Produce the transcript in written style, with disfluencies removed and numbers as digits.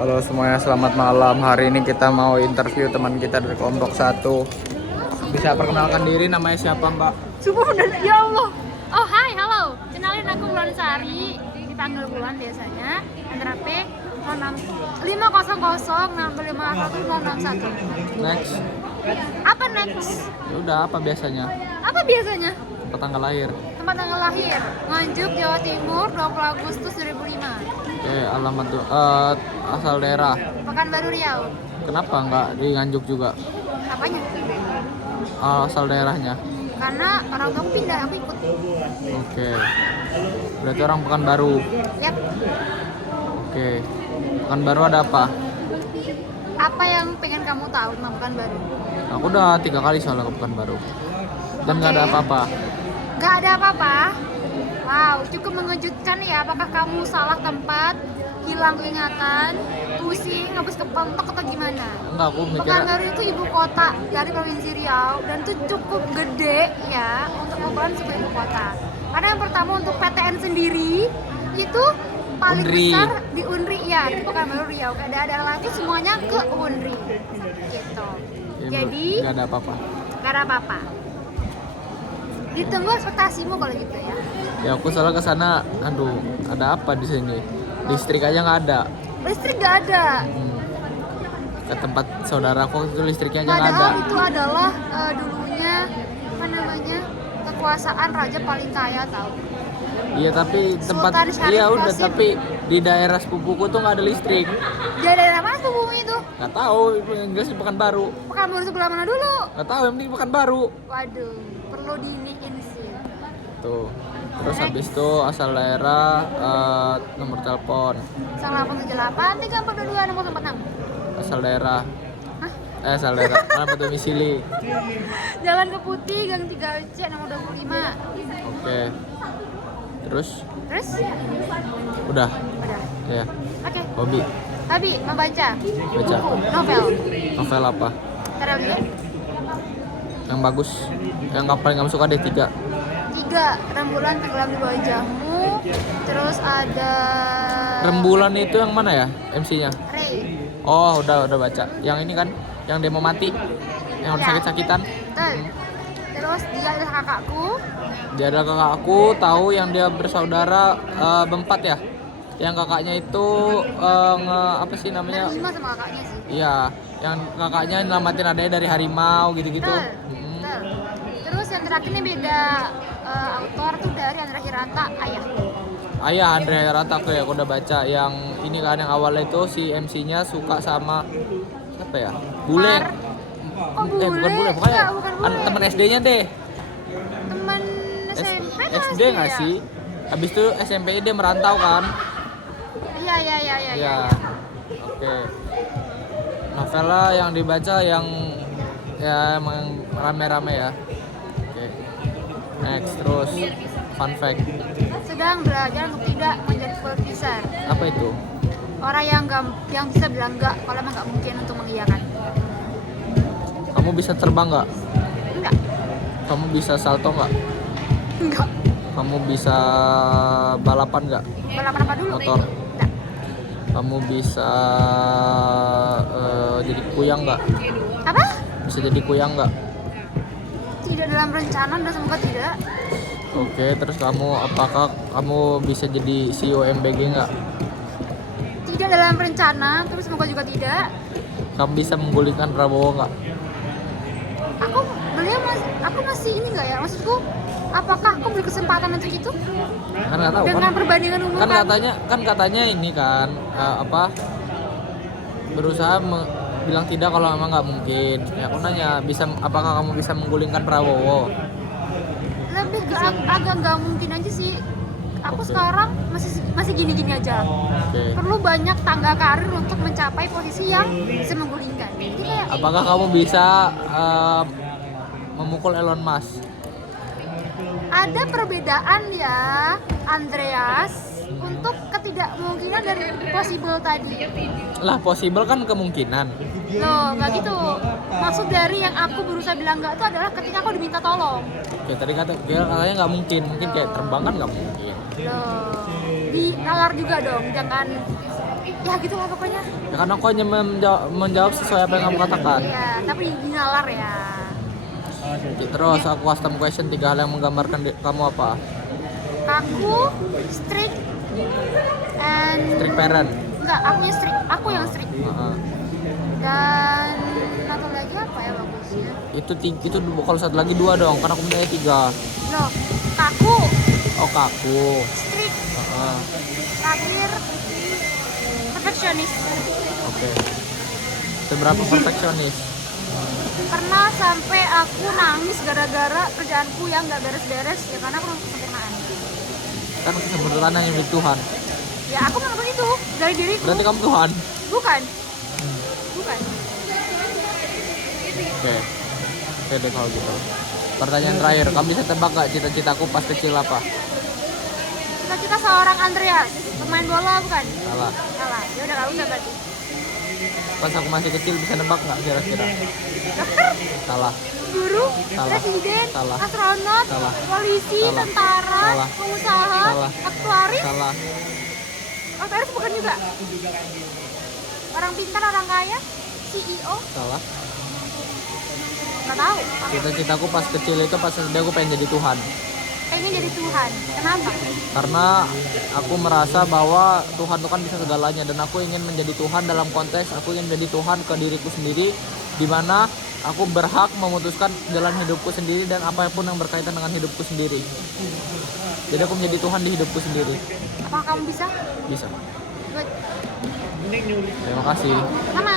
Halo semuanya, selamat malam. Hari ini kita mau interview teman kita dari kelompok 1. Bisa perkenalkan diri, namanya siapa Mbak? Subhanallah, ya Allah. Oh hai, halo. Kenalin aku Wulan Sari, dipanggil Wulan biasanya. Antara P 500 655 Next. Apa next? Ya udah, apa biasanya? Apa biasanya? Tempat tanggal lahir. Tempat tanggal lahir, Nganjuk, Jawa Timur, 20 Agustus 2005. Oke, alamat tuh. Asal daerah. Pekanbaru Riau. Kenapa nggak di Nganjuk juga? Apanya? Asal daerahnya. Karena orang tua aku pindah, aku ikut. Oke. Berarti orang Pekanbaru. Yap. Oke. Pekanbaru ada apa? Apa yang pengen kamu tahu tentang Pekanbaru? Aku udah 3 kali soalnya ke Pekanbaru. Dan nggak ada Oke. apa-apa. Gak ada apa-apa. Wow, cukup mengejutkan ya. Apakah kamu salah tempat, hilang ingatan, pusing, habis kepentok atau gimana? Enggak, aku mikirnya Pekanbaru itu ibu kota dari provinsi Riau dan itu cukup gede ya untuk ukuran sebuah ibu kota. Karena yang pertama untuk PTN sendiri itu paling Unri. besar di Unri ya, di Pekanbaru Riau. Gak ada daerah lain itu semuanya ke Unri. Gitu. ya, Jadi nggak ada apa-apa. gak ada apa-apa. Ditunggu ekspektasimu kalau gitu ya. Ya aku soalnya ke sana, aduh, ada apa di sini? Listrik aja nggak ada. Listrik gak ada. Ke tempat saudaraku itu listriknya aja nggak ada. Padahal itu adalah dulunya apa namanya kekuasaan raja paling kaya tahu. Iya tapi tempat, Sultan Syarif iya udah, Qasim. tapi di daerah sepupuku tuh nggak ada listrik. Dia daerah mana tuh bumi itu? Nggak tahu, yang jelas di Pekanbaru. Pekanbaru sebelah mana dulu? Nggak tahu, yang penting Pekanbaru. Waduh, perlu diiniin sih. Tuh. Terus habis itu asal daerah, nomor telepon. 0878 3422 646. Asal daerah. Hah? Asal daerah. Alamat domisili. Jalan ke Putih, Gang 3C nomor 25. Oke. Terus Terus? udah. Udah. Ya. Oke. Hobi Tapi membaca baca novel. novel apa? Taruh lihat. Yang bagus, yang paling kamu suka deh 3. 3 rembulan tenggelam di bawah jamu. Terus ada Rembulan itu yang mana ya MC-nya? Ray. Oh, udah baca. Yang ini kan, yang dia mau mati, yang harus Ya. sakit-sakitan. Betul. Terus dia adalah kakakku. Dia adalah kakak aku, tahu yang dia bersaudara berempat ya. Yang kakaknya itu apa sih namanya? 5 sama kakaknya sih. Iya, yang kakaknya nyelamatin adanya dari harimau gitu-gitu. Betul. Betul. Terus yang terakhir ini beda autor tuh dari Andra Hirata, ayahku. Ayah Andrea Rata aku udah baca yang ini kan, yang awalnya itu si MC-nya suka sama apa ya? Bule. Mar. Oh, bule. Bukan bule, pokoknya Enggak, bukan bule. temen SD-nya deh. Teman SMP atau SD nggak ya? sih? Habis itu SMP dia merantau kan? Iya, iya, iya, iya, Iya. iya. Oke. Novela yang dibaca yang ya emang rame-rame ya. Oke. Next, terus fun fact. Sedang belajar untuk tidak menjadi politiser. Apa itu? Orang yang bisa bilang enggak kalau emang enggak mungkin untuk mengiyakan. Kamu bisa terbang nggak? Enggak. Kamu bisa salto nggak? Enggak. Kamu bisa balapan nggak? Balapan apa dulu? Motor. Enggak. Kamu bisa jadi kuyang nggak? Apa? Bisa jadi kuyang nggak? Tidak dalam rencana dan semoga tidak. Oke, terus apakah kamu bisa jadi CEO MBG nggak? Tidak dalam rencana, terus semoga juga tidak. Kamu bisa menggulingkan Prabowo nggak? Aku masih ini nggak ya? Maksudku, apakah aku berkesempatan untuk itu? Kan nggak tahu Dengan kan? perbandingan umur Katanya ini kan apa, berusaha bilang tidak kalau memang nggak mungkin. Ya aku nanya, apakah kamu bisa menggulingkan Prabowo? lebih ke agak nggak mungkin aja sih. Aku Oke. sekarang masih gini-gini aja. Oke. Perlu banyak tangga karir untuk mencapai posisi yang bisa menggulingkan. Jadi kayak Apakah kamu bisa memukul Elon Musk? ada perbedaan ya, Andreas, untuk ketidakmungkinan dari possible tadi. Lah possible kan kemungkinan. Loh, nggak gitu. Maksud dari yang aku berusaha bilang nggak itu adalah ketika aku diminta tolong. Kayak tadi katanya nggak mungkin, mungkin kayak terbang kan nggak mungkin. Loh, di nalar juga dong, jangan Ya gitulah pokoknya. Ya kan aku hanya menjawab sesuai apa yang kamu katakan. Ya, tapi dinalar ya. Terus aku custom question 3 hal yang menggambarkan kamu apa? Aku strict and Strict parent. enggak, aku yang strict. Heeh. Dan satu lagi apa ya bagusnya? Itu kalau satu lagi 2 dong, kan aku punya 3. Loh, kaku, Oh, kaku. strict, Heeh. terakhir perfeksionis. Oke. Seberapa perfeksionis? Pernah sampai aku nangis gara-gara kerjaanku yang nggak beres-beres ya karena aku nangis kesempurnaan. Kan kesempurnaan hanya milik Tuhan. Ya aku menurut itu dari diriku. Berarti kamu Tuhan. Bukan, bukan. Oke. Oke deh kalau gitu. Pertanyaan terakhir, kamu bisa tebak gak cita-citaku pas kecil apa? Kita seorang Andreas, pemain bola bukan? Salah. Salah. Ya udah nggak usah berarti. Pas aku masih kecil bisa nebak gak kira-kira? Dokter, Salah. guru, Salah. presiden, Salah. astronot, Salah. polisi, Salah. tentara, Salah. pengusaha, Salah. aktuaris. Salah. Aktuaris bukan juga. Orang pintar, orang kaya, CEO, Salah. nggak tahu. Cita-citaku pas kecil itu pas SD aku pengen jadi Tuhan. Pengen jadi Tuhan. Kenapa? Karena aku merasa bahwa Tuhan itu kan bisa segalanya dan aku ingin menjadi Tuhan dalam konteks aku ingin menjadi Tuhan ke diriku sendiri, di mana aku berhak memutuskan jalan hidupku sendiri dan apapun yang berkaitan dengan hidupku sendiri. Jadi aku menjadi Tuhan di hidupku sendiri. Apakah kamu bisa? Bisa. Good. Terima kasih. Sama.